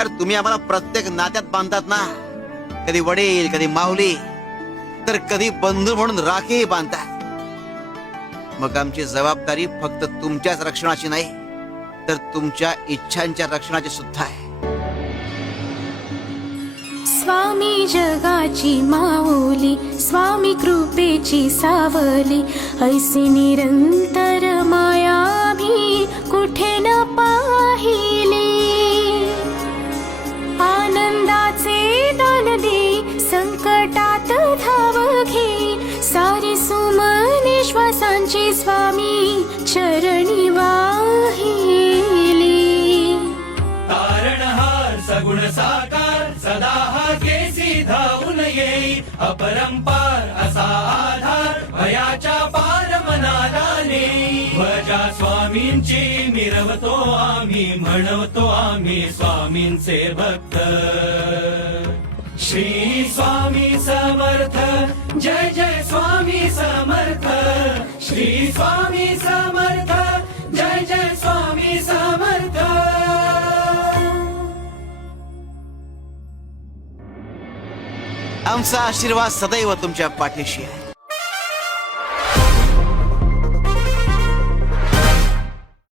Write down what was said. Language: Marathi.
अरे तुम्ही आम्हाला प्रत्येक नात्यात बांधतात ना, कधी वडील, कधी माऊली, तर कधी बंधू म्हणून राखी बांधतात. मग आमची जबाबदारी फक्त तुमच्याच रक्षणाची नाही, तर तुमच्या इच्छांच्या रक्षणाची सुद्धा आहे. स्वामी जगाची माऊली, स्वामी कृपेची सावली, ऐसी निरंतर माया भी कुठे न पाहिली. आनंदाचे दान दे, संकटात धाव घे, सारी सुमने श्वासांची स्वामी चरणी वाहिली. तारणहार सगुण साकार, सदा हा केसी धावून येई, अपरंपार असा आधार, भयाच्या पार मनादाने. ध्वजा स्वामींची मिरवतो आम्ही, म्हणवतो आम्ही स्वामींचे भक्त. श्री स्वामी समर्थ, जय जय स्वामी समर्थ. श्री स्वामी समर्थ, जय जय स्वामी समर्थ. आमचा आशीर्वाद सदैव तुमच्या पाठीशी आहे.